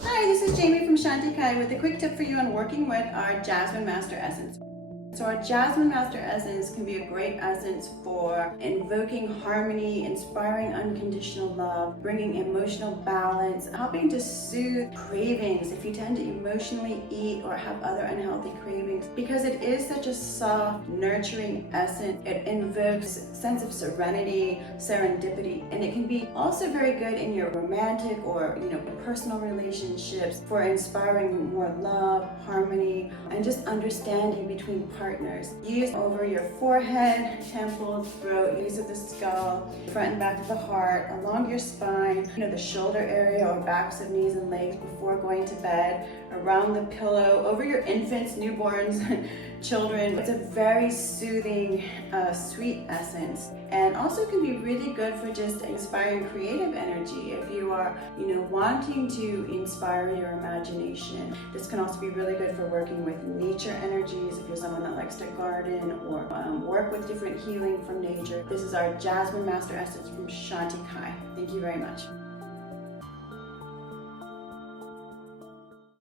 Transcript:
Hi, this is Jamie from Shanti with a quick tip for you on working with our Jasmine Master Essence. So our Jasmine Master Essence can be a great essence for invoking harmony, inspiring unconditional love, bringing emotional balance, helping to soothe cravings if you tend to emotionally eat or have other unhealthy cravings. Because it is such a soft, nurturing essence, it invokes a sense of serenity, serendipity, and it can be also very good in your romantic or personal relationships for inspiring more love, harmony, and just understanding between partners. Use over your forehead, temples, throat, use of the skull, front and back of the heart, along your spine, the shoulder area or backs of knees and legs before going to bed, around the pillow, over your infants, newborns, children. It's a very soothing, sweet essence, and also can be really good for just inspiring creative energy. If you are, wanting to inspire your imagination, this can also be really good for working with nature energies. If you're someone that likes to garden or work with different healing from nature, this is our Jasmine Master Essence from Shanti. Thank you very much.